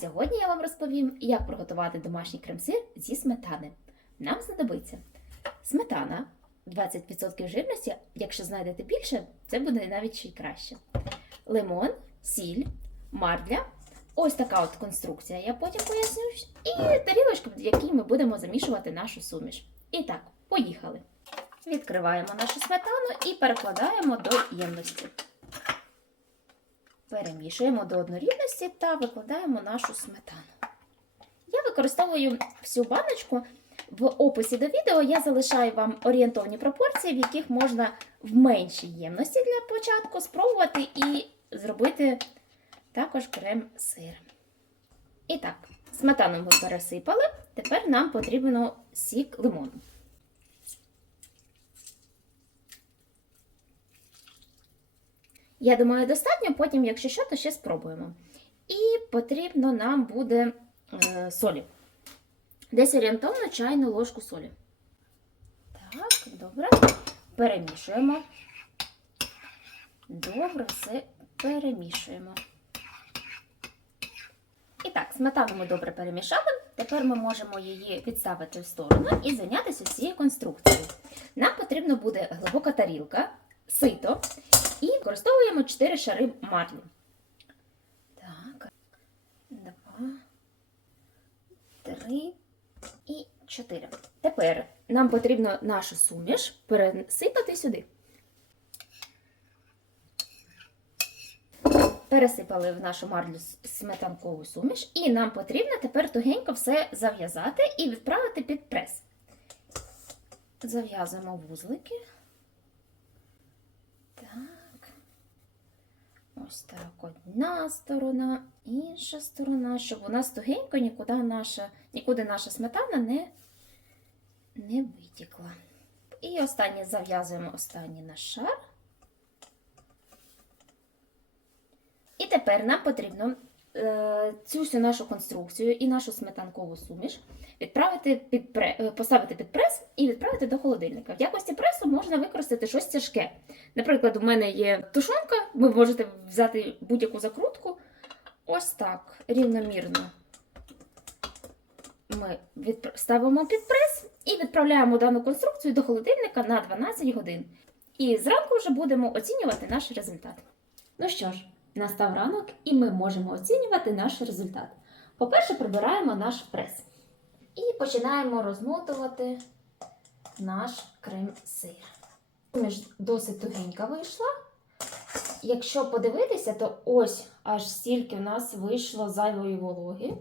Сьогодні я вам розповім, як приготувати домашній крем-сир зі сметани. Нам знадобиться сметана 20% жирності. Якщо знайдете більше, це буде навіть ще й краще. Лимон, сіль, мардля. Ось така от конструкція, я потім поясню. І тарілочка, в якій ми будемо замішувати нашу суміш. І так, поїхали. Відкриваємо нашу сметану і перекладаємо до ємності. Перемішуємо до однорідності та викладаємо нашу сметану. Я використовую всю баночку. В описі до відео я залишаю вам орієнтовні пропорції, в яких можна в меншій ємності для початку спробувати і зробити також крем-сир. І так, сметану ми пересипали. Тепер нам потрібно сік лимону. Я думаю, достатньо, потім, якщо що, то ще спробуємо. І потрібно нам буде е, солі. Десь орієнтовно чайну ложку солі. Так, добре. Перемішуємо. Добре, все перемішуємо. І так, сметану ми добре перемішали. Тепер ми можемо її відставити в сторону і зайнятися цією конструкцією. Нам потрібна буде глибока тарілка, сито і використовуємо 4 шари марлі. Так, два, три і чотири. Тепер нам потрібно нашу суміш пересипати сюди. Пересипали в нашу марлю сметанкову суміш, і нам потрібно тепер тугенько все зав'язати і відправити під прес. Зав'язуємо вузлики. Так. Ось так одна сторона, інша сторона, щоб у нас тугенько нікуди наша, нікуди наша сметана не, не витікла. І останнє зав'язуємо останній наш шар. І тепер нам потрібно цю всю нашу конструкцію і нашу сметанкову суміш відправити під е, поставити під прес і відправити до холодильника. В якості пресу можна використати щось тяжке. Наприклад, у мене є тушонка, ви можете взяти будь-яку закрутку. Ось так, рівномірно. Ми ставимо під прес і відправляємо дану конструкцію до холодильника на 12 годин. І зранку вже будемо оцінювати наш результат. Ну що ж, настав ранок, і ми можемо оцінювати наш результат. По-перше, прибираємо наш прес. І починаємо розмотувати наш крем-сир. Суміш досить тугенька вийшла. Якщо подивитися, то ось аж стільки в нас вийшло зайвої вологи.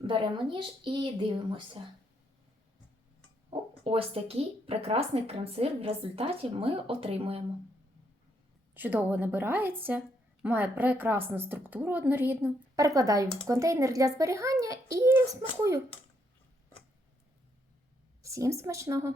Беремо ніж і дивимося. Ось такий прекрасний крем-сир в результаті ми отримуємо. Чудово набирається, має прекрасну структуру однорідну. Перекладаю в контейнер для зберігання і смакую. Всім смачного!